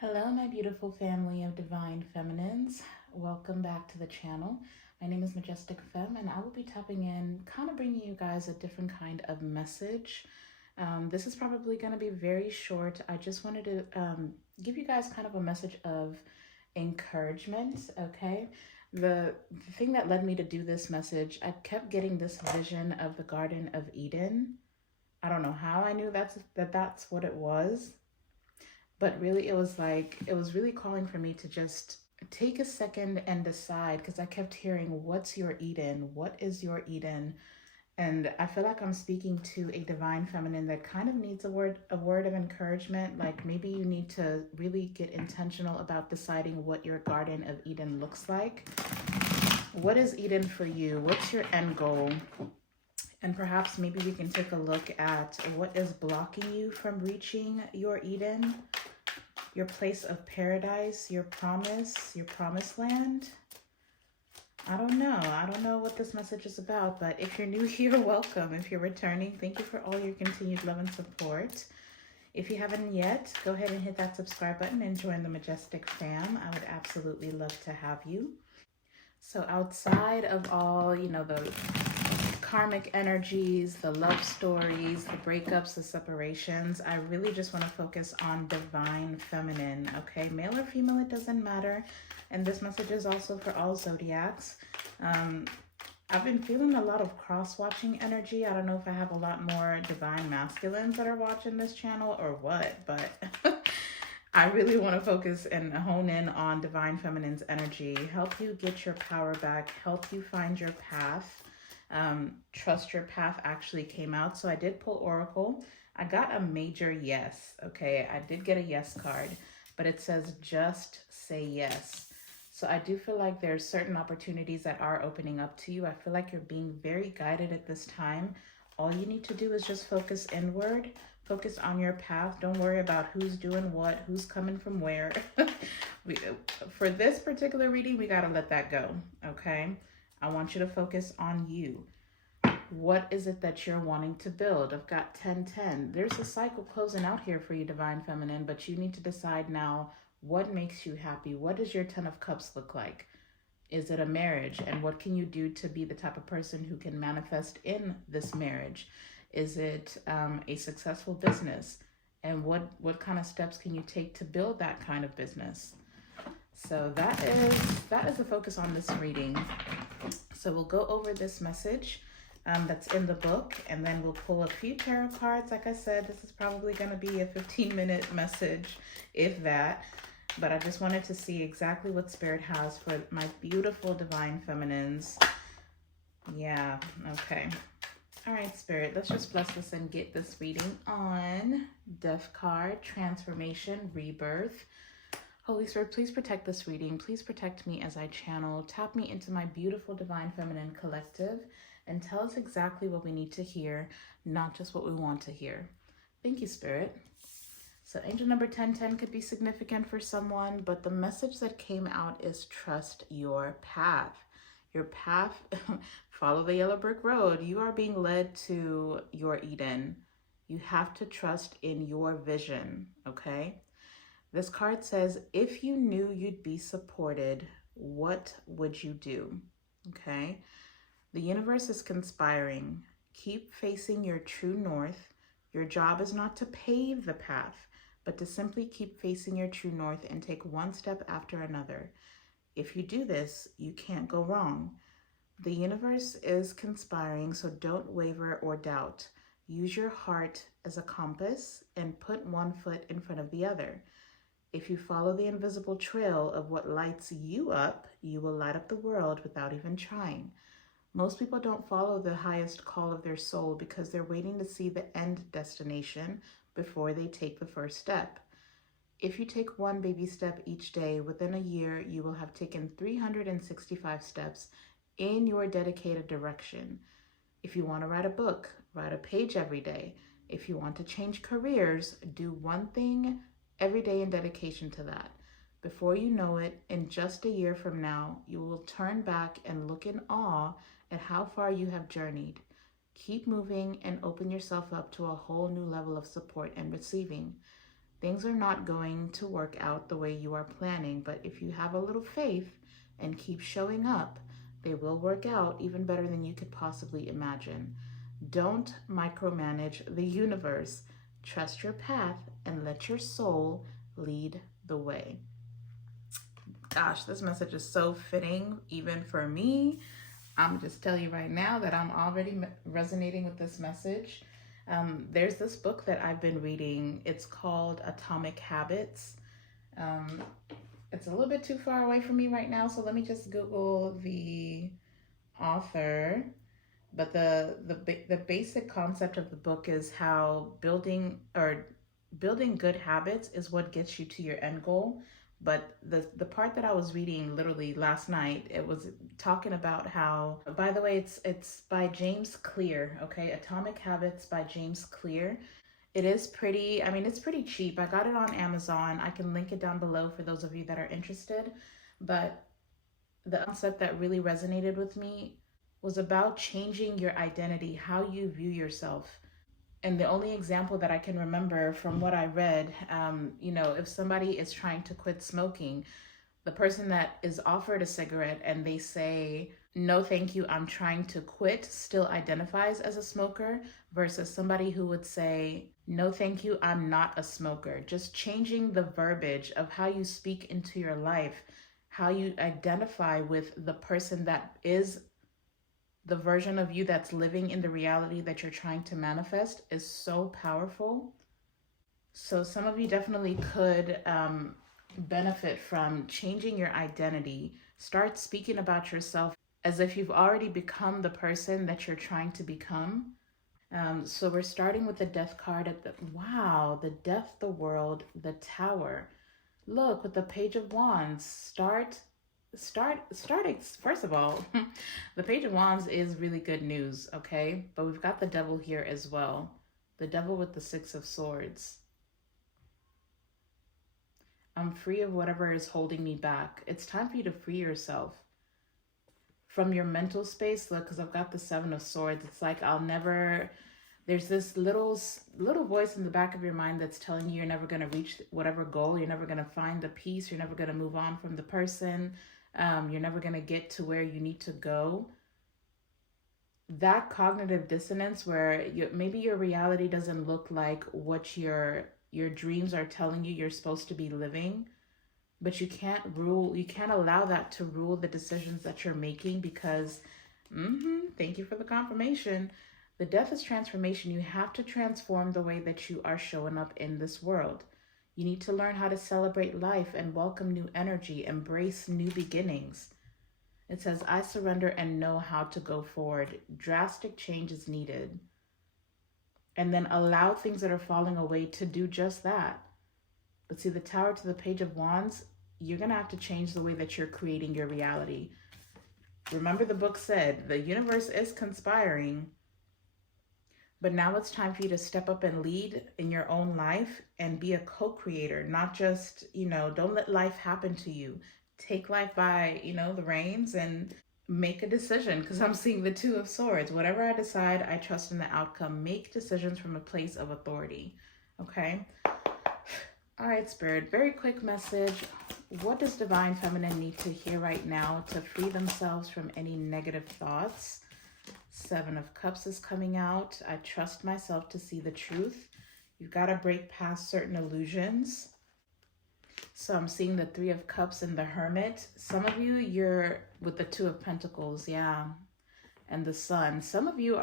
Hello, my beautiful family of divine feminines. Welcome back to the channel. My name is Majestic Fem, and I will be tapping in, kind of bringing you guys a different kind of message. This is probably going to be very short. I just wanted to give you guys kind of a message of encouragement, okay? The thing that led me to do this message, I kept getting this vision of the Garden of Eden. I don't know how I knew that's what it was, but really it was really calling for me to just take a second and decide, because I kept hearing, what's your Eden? What is your Eden? And I feel like I'm speaking to a divine feminine that kind of needs a word of encouragement. Like, maybe you need to really get intentional about deciding what your Garden of Eden looks like. What is Eden for you? What's your end goal? And perhaps maybe we can take a look at what is blocking you from reaching your Eden, your place of paradise, your promised land. I don't know what this message is about, but if you're new here, welcome. If you're returning, thank you for all your continued love and support. If you haven't yet, go ahead and hit that subscribe button and join the Majestic fam. I would absolutely love to have you. So outside of all, the karmic energies, the love stories, the breakups, the separations, I really just want to focus on divine feminine, okay? Male or female, it doesn't matter. And this message is also for all zodiacs. I've been feeling a lot of cross-watching energy. I don't know if I have a lot more divine masculines that are watching this channel or what, but I really want to focus and hone in on divine feminine's energy, help you get your power back, help you find your path. Trust your path actually came out. So I did pull Oracle. I got a major yes. Okay, I did get a yes card, but it says just say yes. So I do feel like there's certain opportunities that are opening up to you. I feel like you're being very guided at this time. All you need to do is just focus inward, focus on your path. Don't worry about who's doing what, who's coming from where. For this particular reading, we got to let that go, okay? I want you to focus on you. What is it that you're wanting to build? I've got 10-10. There's a cycle closing out here for you, divine feminine, but you need to decide now, what makes you happy? What does your 10 of cups look like? Is it a marriage? And what can you do to be the type of person who can manifest in this marriage? Is it a successful business? And what kind of steps can you take to build that kind of business? So that is the focus on this reading. So we'll go over this message that's in the book, and then we'll pull a few tarot cards. Like I said, this is probably going to be a 15-minute message, if that. But I just wanted to see exactly what Spirit has for my beautiful divine feminines. Yeah, okay. All right, Spirit, let's just bless this and get this reading on. Death card, transformation, rebirth. Holy Spirit, please protect this reading. Please protect me as I channel. Tap me into my beautiful divine feminine collective and tell us exactly what we need to hear, not just what we want to hear. Thank you, Spirit. So angel number 1010 could be significant for someone, but the message that came out is trust your path. Your path, follow the yellow brick road. You are being led to your Eden. You have to trust in your vision, okay? This card says, if you knew you'd be supported, what would you do? Okay? The universe is conspiring. Keep facing your true north. Your job is not to pave the path, but to simply keep facing your true north and take one step after another. If you do this, you can't go wrong. The universe is conspiring, so don't waver or doubt. Use your heart as a compass and put one foot in front of the other. If you follow the invisible trail of what lights you up, you will light up the world without even trying. Most people don't follow the highest call of their soul because they're waiting to see the end destination before they take the first step. If you take one baby step each day, within a year, you will have taken 365 steps in your dedicated direction. If you want to write a book, write a page every day. If you want to change careers, do one thing every day in dedication to that. Before you know it, in just a year from now, you will turn back and look in awe at how far you have journeyed. Keep moving and open yourself up to a whole new level of support and receiving. Things are not going to work out the way you are planning, but if you have a little faith and keep showing up, they will work out even better than you could possibly imagine. Don't micromanage the universe. Trust your path and let your soul lead the way. Gosh, this message is so fitting even for me. I'm just telling you right now that I'm already resonating with this message. There's this book that I've been reading. It's called Atomic Habits. It's a little bit too far away from me right now, so let me just Google the author. But the basic concept of the book is how building good habits is what gets you to your end goal. But the part that I was reading literally last night, it was talking about how, by the way, it's by James Clear, okay? Atomic Habits by James Clear. It is pretty, I mean, it's pretty cheap. I got it on Amazon. I can link it down below for those of you that are interested. But the concept that really resonated with me was about changing your identity, how you view yourself. And the only example that I can remember from what I read, if somebody is trying to quit smoking, the person that is offered a cigarette and they say, no, thank you, I'm trying to quit, still identifies as a smoker, versus somebody who would say, no, thank you, I'm not a smoker. Just changing the verbiage of how you speak into your life, how you identify with the person that is the version of you that's living in the reality that you're trying to manifest is so powerful. So some of you definitely could benefit from changing your identity. Start speaking about yourself as if you've already become the person that you're trying to become. So we're starting with the Death card at the Death, the World, the Tower. Look, with the Page of Wands, starting first of all, the Page of Wands is really good news, okay? But we've got the Devil here as well. The Devil with the Six of Swords. I'm free of whatever is holding me back. It's time for you to free yourself from your mental space. Look, because I've got the Seven of Swords. It's like there's this little voice in the back of your mind that's telling you you're never going to reach whatever goal. You're never going to find the peace. You're never going to move on from the person. You're never going to get to where you need to go. That cognitive dissonance where maybe your reality doesn't look like what your dreams are telling you you're supposed to be living, but you can't allow that to rule the decisions that you're making because, thank you for the confirmation. The Death is transformation. You have to transform the way that you are showing up in this world. You need to learn how to celebrate life and welcome new energy, embrace new beginnings. It says, I surrender and know how to go forward. Drastic change is needed. And then allow things that are falling away to do just that. But see, the Tower to the Page of Wands, you're going to have to change the way that you're creating your reality. Remember, the book said the universe is conspiring. But now it's time for you to step up and lead in your own life and be a co-creator, not just, don't let life happen to you. Take life by, the reins and make a decision, because I'm seeing the Two of Swords. Whatever I decide, I trust in the outcome. Make decisions from a place of authority, okay? All right, Spirit, very quick message. What does Divine Feminine need to hear right now to free themselves from any negative thoughts? Seven of Cups is coming out. I trust myself to see the truth. You've got to break past certain illusions. So I'm seeing the Three of Cups and the Hermit. Some of you, you're with the Two of Pentacles, yeah, and the Sun. Some of you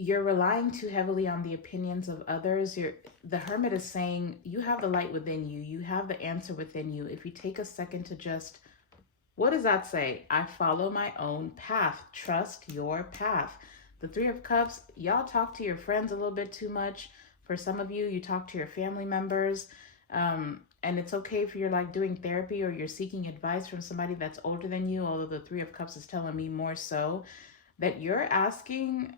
you're relying too heavily on the opinions of others. The Hermit is saying you have the light within you. You have the answer within you. If you take a second to just, what does that say? I follow my own path. Trust your path. The Three of Cups, y'all talk to your friends a little bit too much. For some of you, you talk to your family members. And it's okay if you're doing therapy or you're seeking advice from somebody that's older than you, although the Three of Cups is telling me more so that you're asking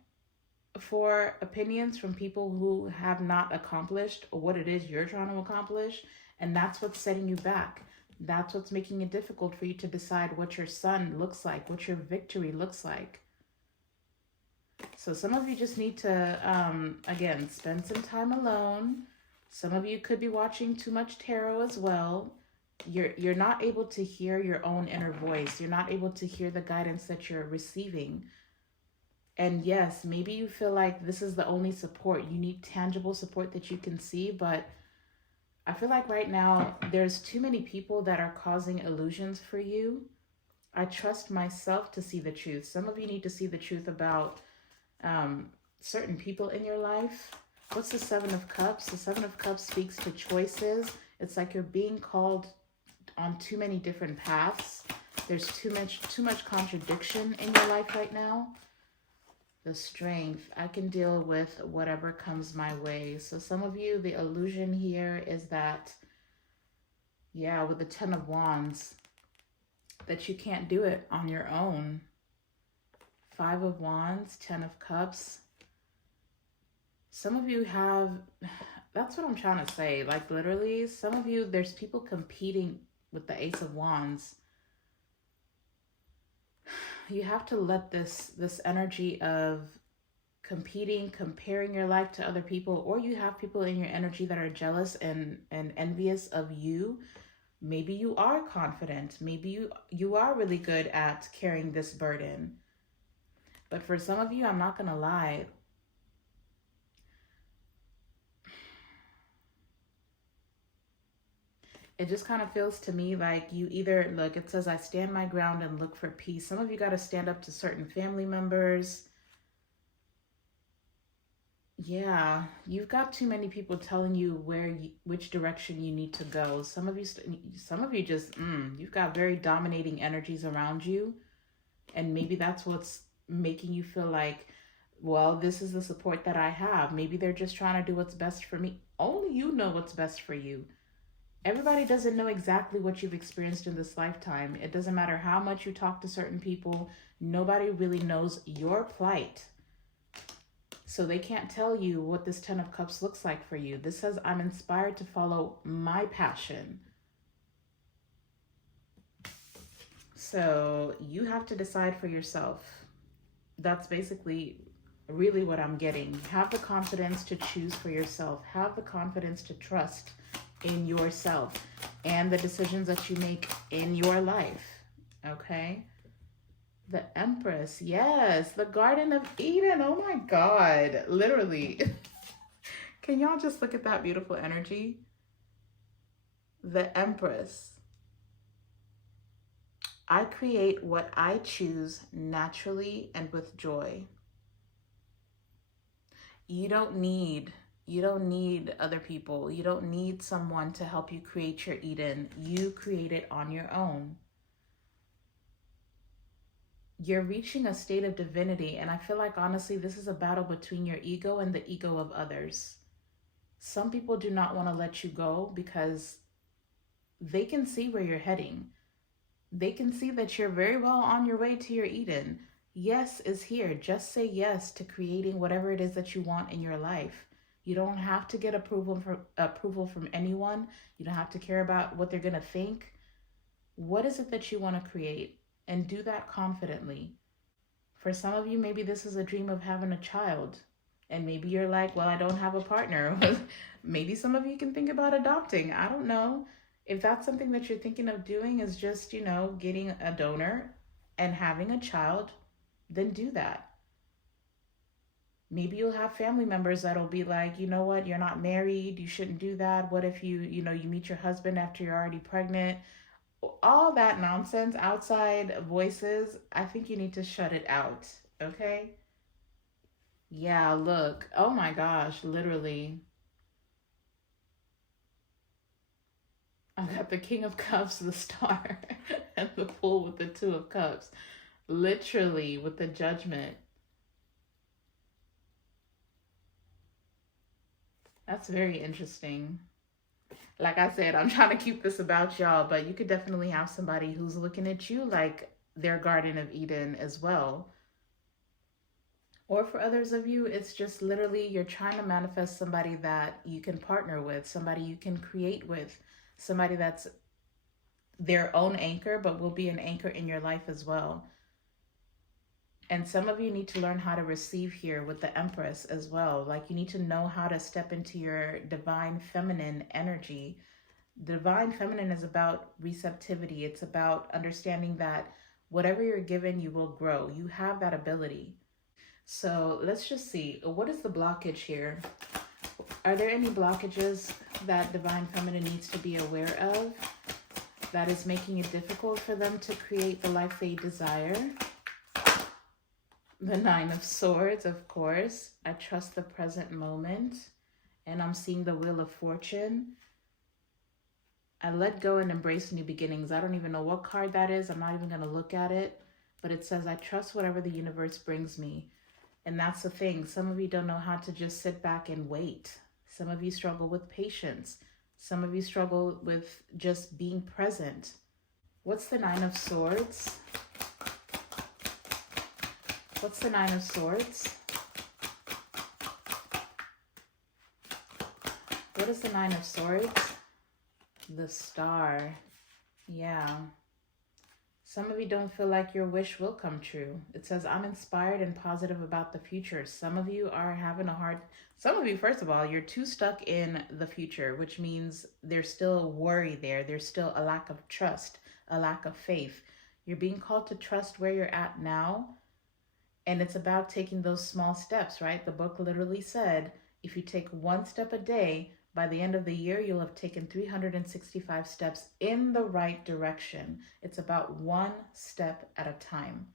for opinions from people who have not accomplished what it is you're trying to accomplish. And that's what's setting you back. That's what's making it difficult for you to decide what your sun looks like, what your victory looks like. So some of you just need to, again, spend some time alone. Some of you could be watching too much tarot as well. You're not able to hear your own inner voice. You're not able to hear the guidance that you're receiving. And yes, maybe you feel like this is the only support. You need tangible support that you can see, but I feel like right now there's too many people that are causing illusions for you. I trust myself to see the truth. Some of you need to see the truth about certain people in your life. What's the Seven of Cups? The Seven of Cups speaks to choices. It's like you're being called on too many different paths. There's too much contradiction in your life right now. The Strength. I can deal with whatever comes my way. So some of you, the illusion here is that, yeah, with the Ten of Wands, that you can't do it on your own. Five of Wands, Ten of Cups. Some of you have, that's what I'm trying to say. Like literally, some of you, there's people competing with the Ace of Wands. You have to let this energy of competing, comparing your life to other people, or you have people in your energy that are jealous and envious of you. Maybe you are confident. Maybe you are really good at carrying this burden. But for some of you, I'm not going to lie, it just kind of feels to me like you either, look, it says, I stand my ground and look for peace. Some of you got to stand up to certain family members. Yeah, you've got too many people telling you which direction you need to go. Some of you just, you've got very dominating energies around you. And maybe that's what's making you feel like, well, this is the support that I have. Maybe they're just trying to do what's best for me. Only you know what's best for you. Everybody doesn't know exactly what you've experienced in this lifetime. It doesn't matter how much you talk to certain people. Nobody really knows your plight. So they can't tell you what this Ten of Cups looks like for you. This says, I'm inspired to follow my passion. So you have to decide for yourself. That's basically really what I'm getting. Have the confidence to choose for yourself. Have the confidence to trust in yourself and the decisions that you make in your life. Okay? The Empress. Yes, the Garden of Eden. Oh my God. Literally. Can y'all just look at that beautiful energy? The Empress. I create what I choose naturally and with joy. You don't need other people. You don't need someone to help you create your Eden. You create it on your own. You're reaching a state of divinity, and I feel like, honestly, this is a battle between your ego and the ego of others. Some people do not want to let you go because they can see where you're heading. They can see that you're very well on your way to your Eden. Yes is here. Just say yes to creating whatever it is that you want in your life. You don't have to get approval from anyone. You don't have to care about what they're going to think. What is it that you want to create? And do that confidently. For some of you, maybe this is a dream of having a child. And maybe you're like, well, I don't have a partner. Maybe some of you can think about adopting. I don't know. If that's something that you're thinking of doing, is just, getting a donor and having a child, then do that. Maybe you'll have family members that'll be like, you know what, you're not married, you shouldn't do that. What if you meet your husband after you're already pregnant? All that nonsense, outside voices, I think you need to shut it out, okay? Yeah, look, oh my gosh, literally. I got the King of Cups, the Star, and the Fool with the Two of Cups. Literally, with the Judgment. That's very interesting. Like I said, I'm trying to keep this about y'all, but you could definitely have somebody who's looking at you like their Garden of Eden as well. Or for others of you, it's just literally you're trying to manifest somebody that you can partner with, somebody you can create with, somebody that's their own anchor, but will be an anchor in your life as well. And some of you need to learn how to receive here with the Empress as well. Like, you need to know how to step into your divine feminine energy. The divine feminine is about receptivity. It's about understanding that whatever you're given, you will grow. You have that ability. So let's just see. What is the blockage here? Are there any blockages that divine feminine needs to be aware of that is making it difficult for them to create the life they desire? The Nine of Swords, of course. I trust the present moment. And I'm seeing the Wheel of Fortune. I let go and embrace new beginnings. I don't even know what card that is. I'm not even going to look at it. But it says, I trust whatever the universe brings me. And that's the thing. Some of you don't know how to just sit back and wait. Some of you struggle with patience. Some of you struggle with just being present. What's the Nine of Swords? What's the Nine of Swords? What is the Nine of Swords? The Star. Yeah. Some of you don't feel like your wish will come true. It says, I'm inspired and positive about the future. Some of you are having a hard... Some of you, first of all, you're too stuck in the future, which means there's still worry there. There's still a lack of trust, a lack of faith. You're being called to trust where you're at now. And it's about taking those small steps, right? The book literally said, if you take one step a day, by the end of the year, you'll have taken 365 steps in the right direction. It's about one step at a time.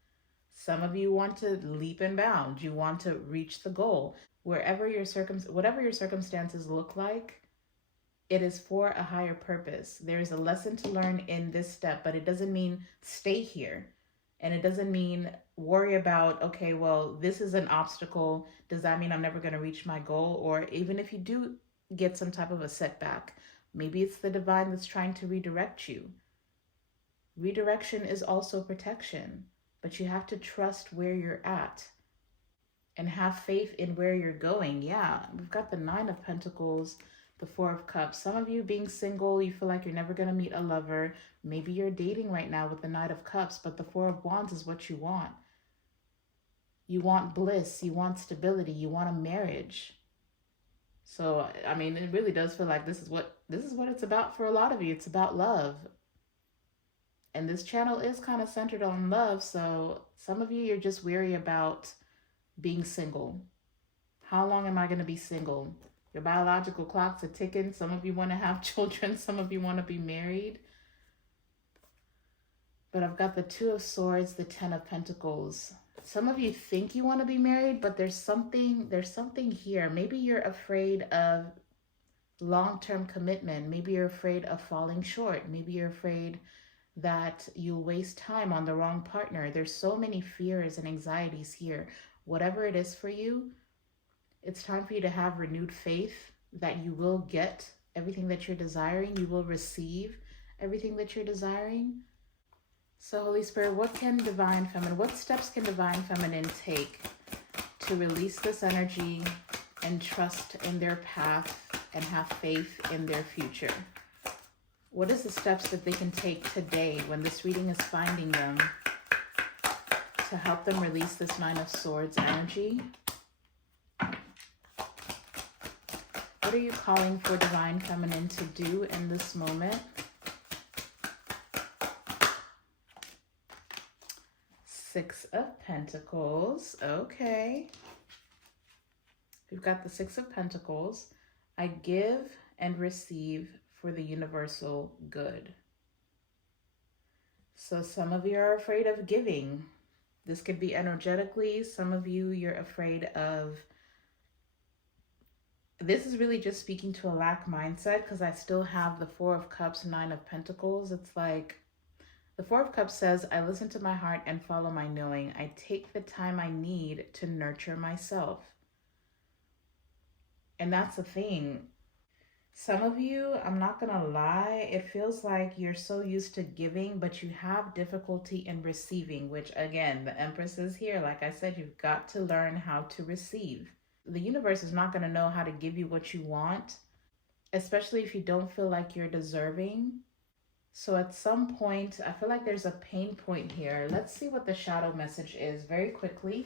Some of you want to leap and bound. You want to reach the goal. Whatever your circumstances look like, it is for a higher purpose. There is a lesson to learn in this step, but it doesn't mean stay here. And it doesn't mean worry about, okay, well, this is an obstacle. Does that mean I'm never going to reach my goal? Or even if you do get some type of a setback, maybe it's the divine that's trying to redirect you. Redirection is also protection, but you have to trust where you're at and have faith in where you're going. Yeah, we've got the Nine of Pentacles, the Four of Cups. Some of you being single, you feel like you're never going to meet a lover. Maybe you're dating right now with the Knight of Cups, but the Four of Wands is what you want. You want bliss, you want stability, you want a marriage. So, I mean, it really does feel like this is what it's about for a lot of you. It's about love. And this channel is kind of centered on love. So some of you, you're just weary about being single. How long am I going to be single? Your biological clocks are ticking. Some of you want to have children. Some of you want to be married. But I've got the Two of Swords, the Ten of Pentacles. Some of you think you want to be married, but there's something here. Maybe you're afraid of long-term commitment. Maybe you're afraid of falling short. Maybe you're afraid that you'll waste time on the wrong partner. There's so many fears and anxieties here. Whatever it is for you, it's time for you to have renewed faith that you will get everything that you're desiring. You will receive everything that you're desiring. So Holy Spirit, what steps can Divine Feminine take to release this energy and trust in their path and have faith in their future? What is the steps that they can take today when this reading is finding them to help them release this Nine of Swords energy? What are you calling for Divine Feminine to do in this moment? Six of Pentacles. Okay. We've got the Six of Pentacles. I give and receive for the universal good. So some of you are afraid of giving. This could be energetically. Some of you, you're afraid of... This is really just speaking to a lack mindset, because I still have the Four of Cups, Nine of Pentacles. It's like... The Four of Cups says, I listen to my heart and follow my knowing. I take the time I need to nurture myself. And that's the thing. Some of you, I'm not going to lie, it feels like you're so used to giving, but you have difficulty in receiving, which again, the Empress is here. Like I said, you've got to learn how to receive. The universe is not going to know how to give you what you want, especially if you don't feel like you're deserving. So at some point, I feel like there's a pain point here. Let's see what the shadow message is very quickly,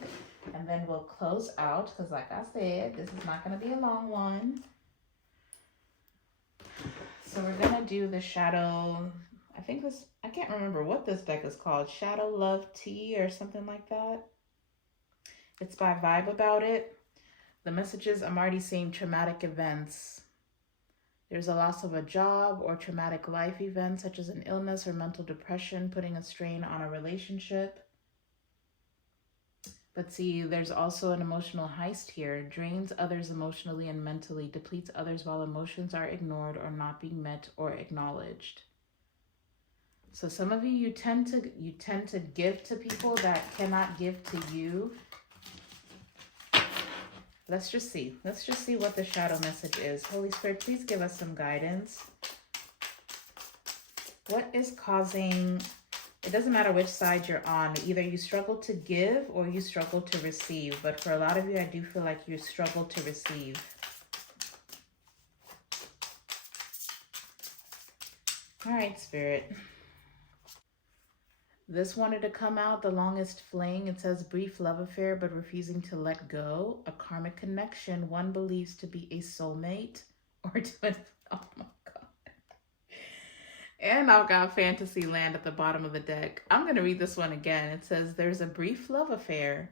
and then we'll close out, because like I said, this is not going to be a long one. So we're going to do the shadow, I can't remember what this deck is called, Shadow Love Tea or something like that. It's by Vibe About It. The messages, I'm already seeing traumatic events. There's a loss of a job or traumatic life event, such as an illness or mental depression, putting a strain on a relationship. But see, there's also an emotional heist here. Drains others emotionally and mentally, depletes others while emotions are ignored or not being met or acknowledged. So some of you, you tend to give to people that cannot give to you. Let's just see what the shadow message is. Holy Spirit, please give us some guidance. What is causing, it doesn't matter which side you're on, either you struggle to give or you struggle to receive. But for a lot of you, I do feel like you struggle to receive. All right, Spirit. This wanted to come out, the longest fling. It says brief love affair, but refusing to let go. A karmic connection, one believes to be a soulmate or to, oh my God. And I've got fantasy land at the bottom of the deck. I'm going to read this one again. It says there's a brief love affair,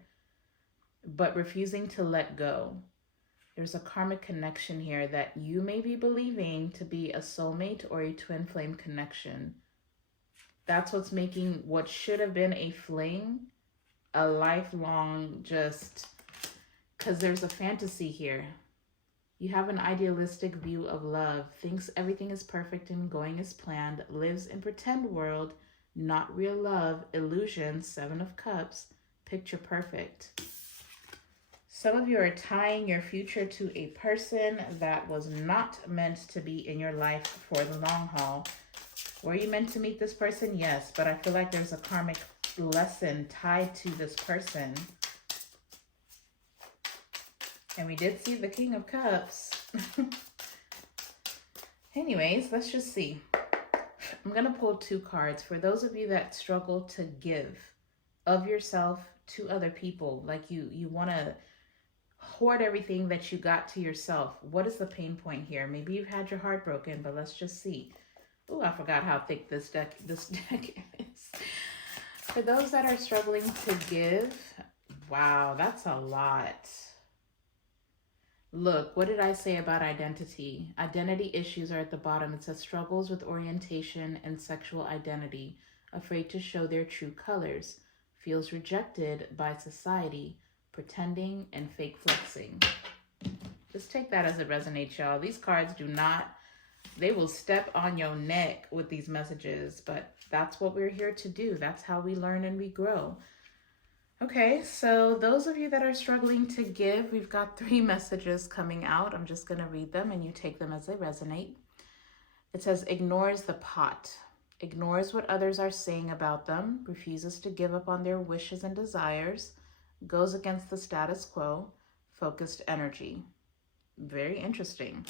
but refusing to let go. There's a karmic connection here that you may be believing to be a soulmate or a twin flame connection. That's what's making what should have been a fling a lifelong, just because there's a fantasy here. You have an idealistic view of love, thinks everything is perfect and going as planned, lives in pretend world, not real love, illusion, 7 of Cups, picture perfect. Some of you are tying your future to a person that was not meant to be in your life for the long haul. Were you meant to meet this person? Yes, but I feel like there's a karmic lesson tied to this person. And we did see the King of Cups. Anyways, let's just see. I'm going to pull 2 cards. For those of you that struggle to give of yourself to other people, like you want to hoard everything that you got to yourself. What is the pain point here? Maybe you've had your heart broken, but let's just see. Oh, I forgot how thick this deck is. For those that are struggling to give, wow, that's a lot. Look, what did I say about identity? Identity issues are at the bottom. It says struggles with orientation and sexual identity, afraid to show their true colors, feels rejected by society, pretending and fake flexing. Just take that as it resonates, y'all. These cards do not, they will step on your neck with these messages, but that's what we're here to do. That's how we learn and we grow. Okay, so those of you that are struggling to give, we've got 3 messages coming out. I'm just going to read them and you take them as they resonate. It says, ignores the pot, ignores what others are saying about them, refuses to give up on their wishes and desires, goes against the status quo, focused energy. Very interesting.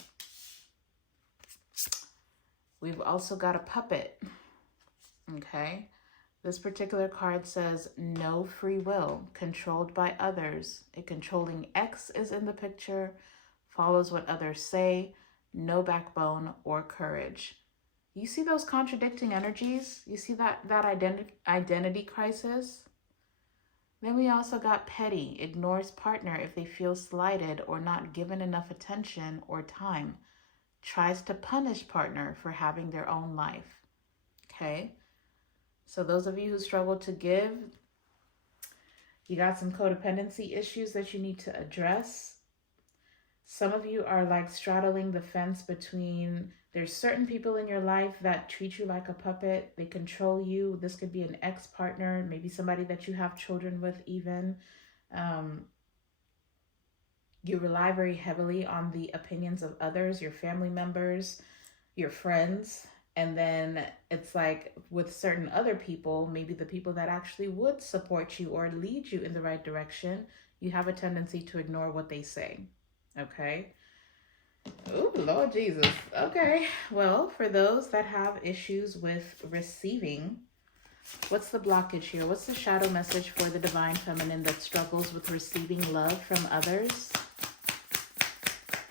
We've also got a puppet. Okay. This particular card says no free will, controlled by others. A controlling ex is in the picture, follows what others say, no backbone or courage. You see those contradicting energies? You see that identity crisis? Then we also got petty, ignores partner if they feel slighted or not given enough attention or time. Tries to punish partner for having their own life. Okay? So those of you who struggle to give, you got some codependency issues that you need to address. Some of you are like straddling the fence between, there's certain people in your life that treat you like a puppet. They control you. This could be an ex-partner, maybe somebody that you have children with even. You rely very heavily on the opinions of others, your family members, your friends. And then it's like with certain other people, maybe the people that actually would support you or lead you in the right direction, you have a tendency to ignore what they say. Okay? Oh, Lord Jesus. Okay. Well, for those that have issues with receiving, what's the blockage here? What's the shadow message for the divine feminine that struggles with receiving love from others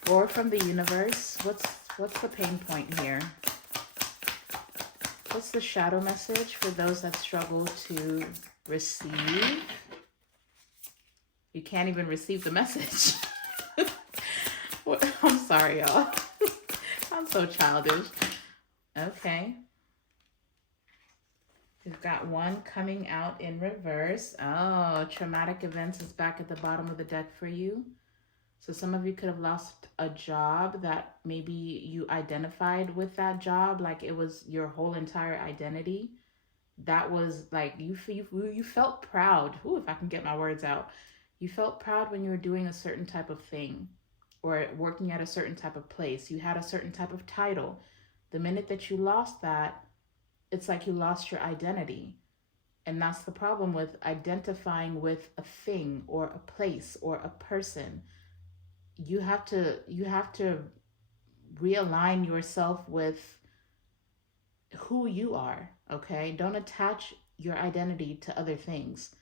or from the universe? What's the pain point here? What's the shadow message for those that struggle to receive? You can't even receive the message. I'm sorry, y'all. I'm so childish. Okay. We've got one coming out in reverse. Oh, traumatic events is back at the bottom of the deck for you. So some of you could have lost a job that maybe you identified with that job, like it was your whole entire identity. That was like you felt proud. Ooh, if I can get my words out. You felt proud when you were doing a certain type of thing or working at a certain type of place. You had a certain type of title. The minute that you lost that, it's like you lost your identity. And that's the problem with identifying with a thing or a place or a person. You have to realign yourself with who you are, okay? Don't attach your identity to other things.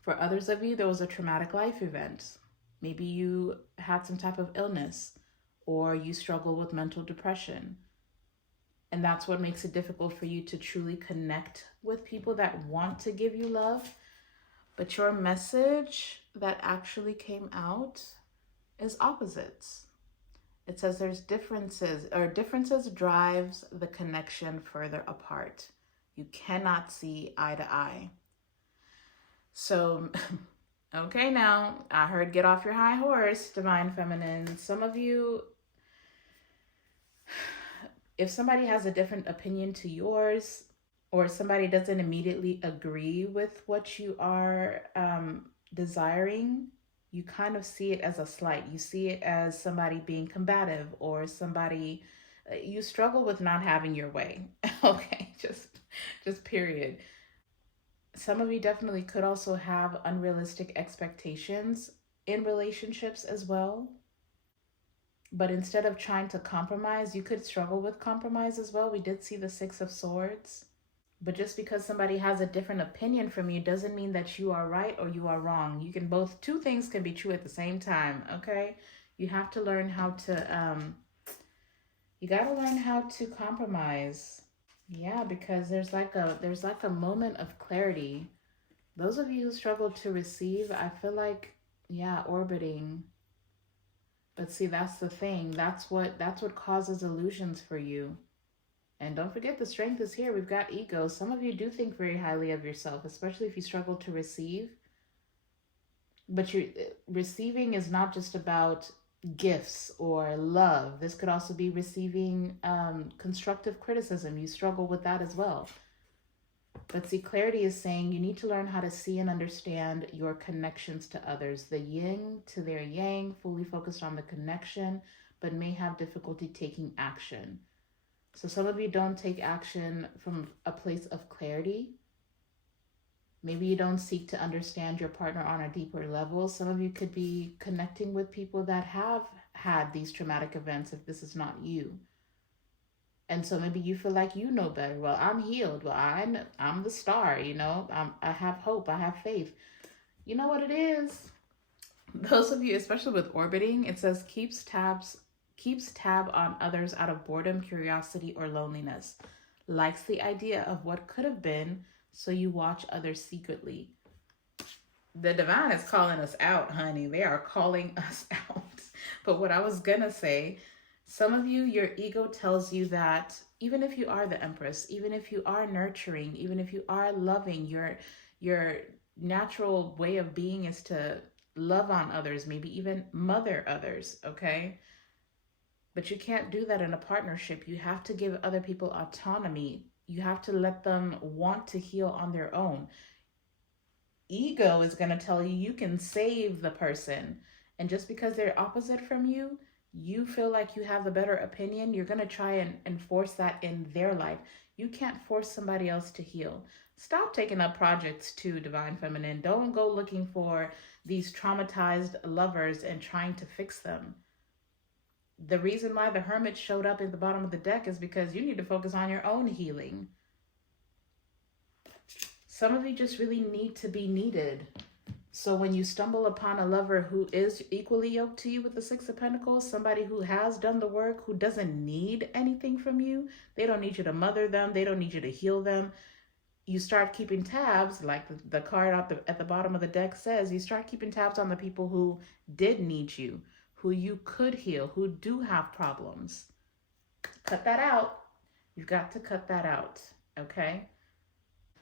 For others of you, there was a traumatic life event. Maybe you had some type of illness or you struggle with mental depression. And that's what makes it difficult for you to truly connect with people that want to give you love. But your message that actually came out is opposites. It says there's differences, or differences drives the connection further apart. You cannot see eye to eye. So, okay, now I heard get off your high horse, divine feminine. Some of you, if somebody has a different opinion to yours, or somebody doesn't immediately agree with what you are desiring, you kind of see it as a slight. You see it as somebody being combative or somebody, you struggle with not having your way. Okay, just period. Some of you definitely could also have unrealistic expectations in relationships as well. But instead of trying to compromise, you could struggle with compromise as well. We did see the Six of Swords. But just because somebody has a different opinion from you doesn't mean that you are right or you are wrong. You can both, two things can be true at the same time, okay? You have to learn how to, you got to learn how to compromise. Yeah, because there's like a moment of clarity. Those of you who struggle to receive, I feel like, yeah, orbiting. But see, that's the thing. That's what causes illusions for you. And don't forget, the strength is here. We've got ego. Some of you do think very highly of yourself, especially if you struggle to receive. But receiving is not just about gifts or love. This could also be receiving constructive criticism. You struggle with that as well. But see, clarity is saying you need to learn how to see and understand your connections to others. The yin to their yang, fully focused on the connection, but may have difficulty taking action. So some of you don't take action from a place of clarity. Maybe you don't seek to understand your partner on a deeper level. Some of you could be connecting with people that have had these traumatic events if this is not you. And so maybe you feel like you know better. Well, I'm healed. Well, I'm the star, you know. I have hope. I have faith. You know what it is? Those of you, especially with orbiting, it says keeps tab on others out of boredom, curiosity, or loneliness. Likes the idea of what could have been, so you watch others secretly. The divine is calling us out, honey. They are calling us out. But what I was gonna say, some of you, your ego tells you that even if you are the empress, even if you are nurturing, even if you are loving, your natural way of being is to love on others, maybe even mother others, okay? But you can't do that in a partnership. You have to give other people autonomy. You have to let them want to heal on their own. Ego is going to tell you you can save the person. And just because they're opposite from you, you feel like you have a better opinion. You're going to try and enforce that in their life. You can't force somebody else to heal. Stop taking up projects too, divine feminine. Don't go looking for these traumatized lovers and trying to fix them. The reason why the Hermit showed up at the bottom of the deck is because you need to focus on your own healing. Some of you just really need to be needed. So when you stumble upon a lover who is equally yoked to you with the Six of Pentacles, somebody who has done the work, who doesn't need anything from you, they don't need you to mother them, they don't need you to heal them. You start keeping tabs, like the card at the bottom of the deck says, you start keeping tabs on the people who did need you, who you could heal, who do have problems. Cut that out. You've got to cut that out, okay?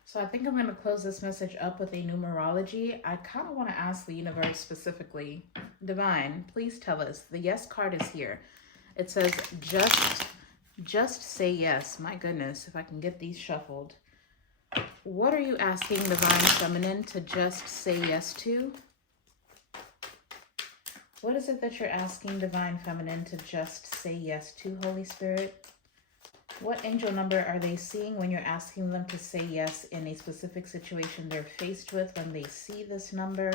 So I think I'm going to close this message up with a numerology. I kind of want to ask the universe specifically, Divine, please tell us. The yes card is here. It says, just say yes. My goodness, if I can get these shuffled. What are you asking Divine Feminine to just say yes to? What is it that you're asking Divine Feminine to just say yes to, Holy Spirit? What angel number are they seeing when you're asking them to say yes in a specific situation they're faced with when they see this number?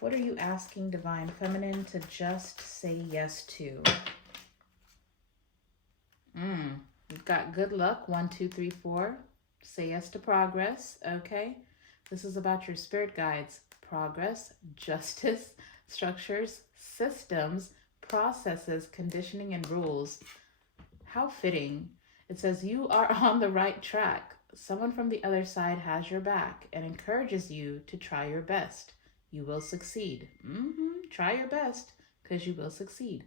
What are you asking Divine Feminine to just say yes to? We've got good luck, 1, 2, 3, 4. Say yes to progress, okay? This is about your spirit guides. Progress, justice, structures, systems, processes, conditioning, and rules. How fitting. It says you are on the right track. Someone from the other side has your back and encourages you to try your best. You will succeed. Try your best because you will succeed.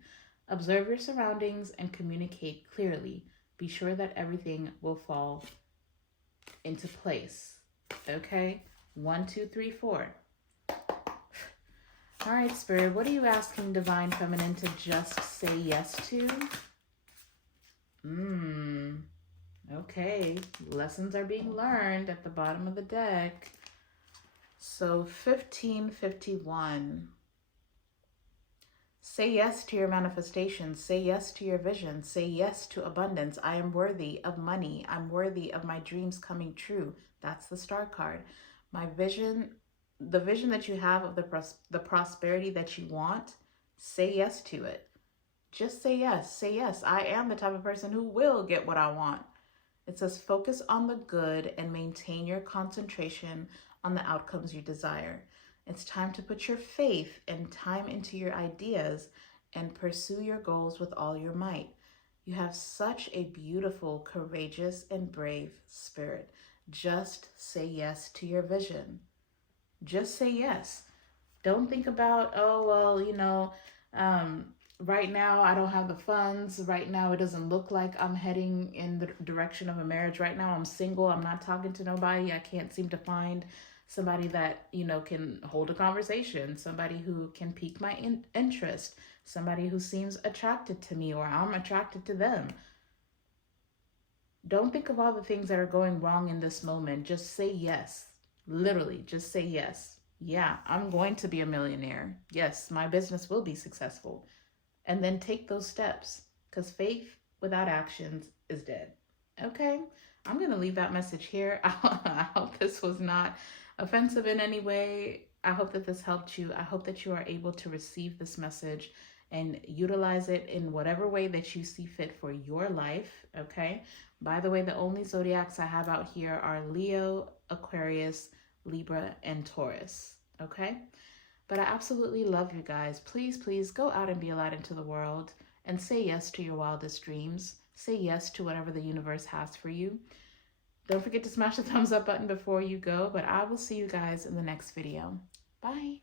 Observe your surroundings and communicate clearly. Be sure that everything will fall into place. Okay? 1, 2, 3, 4. All right, Spirit, what are you asking Divine Feminine to just say yes to? Okay, lessons are being learned at the bottom of the deck. So 1551. Say yes to your manifestations. Say yes to your vision. Say yes to abundance. I am worthy of money. I'm worthy of my dreams coming true. That's the Star card. My vision, the vision that you have of the prosperity that you want, say yes to it. Just say yes. Say yes. I am the type of person who will get what I want. It says focus on the good and maintain your concentration on the outcomes you desire. It's time to put your faith and time into your ideas and pursue your goals with all your might. You have such a beautiful, courageous, and brave spirit. Just say yes to your vision. Just say yes. Don't think about, oh, well, you know, right now I don't have the funds. Right now it doesn't look like I'm heading in the direction of a marriage. Right now I'm single. I'm not talking to nobody. I can't seem to find somebody that, you know, can hold a conversation, somebody who can pique my interest, somebody who seems attracted to me or I'm attracted to them. Don't think of all the things that are going wrong in this moment. Just say yes. Literally, just say yes. Yeah, I'm going to be a millionaire. Yes, my business will be successful. And then take those steps, because faith without actions is dead. Okay, I'm going to leave that message here. I hope this was not offensive in any way. I hope that this helped you. I hope that you are able to receive this message and utilize it in whatever way that you see fit for your life, okay? By the way, the only zodiacs I have out here are Leo, Aquarius, Libra, and Taurus, okay? But I absolutely love you guys. Please, please go out and be a light into the world and say yes to your wildest dreams. Say yes to whatever the universe has for you. Don't forget to smash the thumbs up button before you go, but I will see you guys in the next video. Bye.